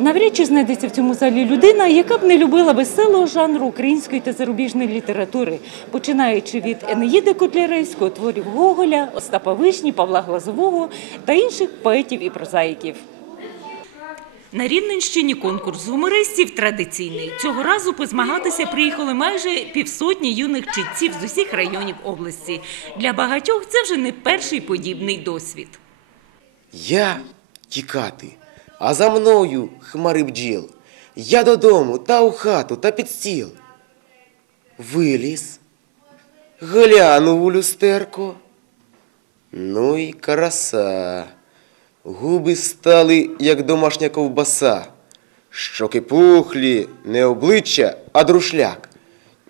Навряд чи знайдеться в цьому залі людина, яка б не любила веселого жанру української та зарубіжної літератури, починаючи від Енеїди Котляревського, творів Гоголя, Остапа Вишні, Павла Глазового та інших поетів і прозаїків. На Рівненщині конкурс гумористів традиційний. Цього разу позмагатися приїхали майже півсотні юних читців з усіх районів області. Для багатьох це вже не перший подібний досвід. Я тікати, а за мною хмари бджіл. Я додому, та у хату, та під стіл. Виліз, глянув у люстерко. Ну й краса. Губи стали, як домашня ковбаса. Щоки пухлі, не обличчя, а друшляк.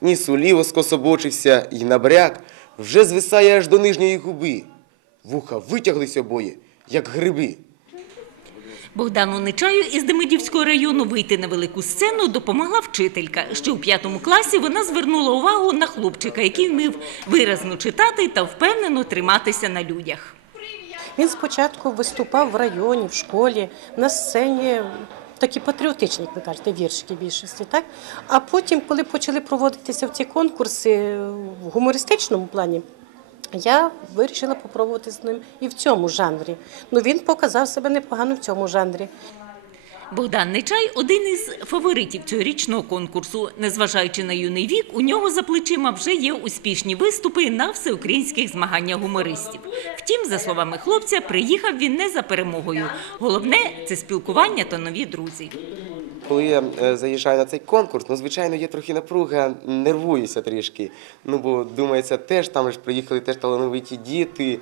Ніс уліво скособочився й набряк, вже звисає аж до нижньої губи. Вуха витяглись обоє, як гриби. Богдану Нечаю із Демидівського району вийти на велику сцену допомогла вчителька. Ще у п'ятому класі вона звернула увагу на хлопчика, який вмів виразно читати та впевнено триматися на людях. Він спочатку виступав в районі, в школі, на сцені. Такі патріотичні, як ви кажете, віршики більшості, так? А потім, коли почали проводитися в ці конкурси в гумористичному плані, я вирішила попробувати з ним і в цьому жанрі. Ну він показав себе непогано в цьому жанрі. Богдан Нечай один із фаворитів цьогорічного конкурсу. Незважаючи на юний вік, у нього за плечима вже є успішні виступи на всеукраїнських змаганнях гумористів. Втім, за словами хлопця, приїхав він не за перемогою. Головне це спілкування та нові друзі. Коли я е, заїжджаю на цей конкурс, ну, звичайно, є трохи напруга, нервуюся трішки. Ну, бо думається, теж там ж приїхали теж талановиті діти.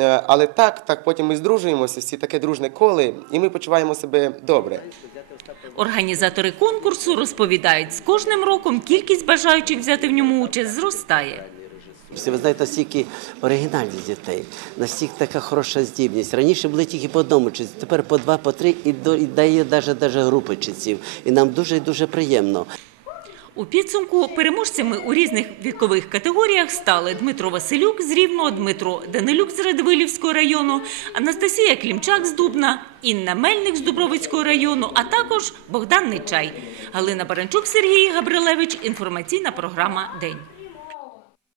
Е, Але так, так потім ми здружуємося, всі таке дружне коле, і ми почуваємо себе добре. Організатори конкурсу розповідають, з кожним роком кількість бажаючих взяти в ньому участь зростає. Ви знаєте, стільки оригінальних дітей, настільки така хороша здібність. Раніше були тільки по одному читці, тепер по два, по три і дає навіть, навіть групи читців. І нам дуже і дуже приємно. У підсумку переможцями у різних вікових категоріях стали Дмитро Василюк з Рівного, Дмитро Данилюк з Радивилівського району, Анастасія Клімчак з Дубна, Інна Мельник з Дубровицького району, а також Богдан Нечай. Галина Баранчук, Сергій Габрилевич. Інформаційна програма День.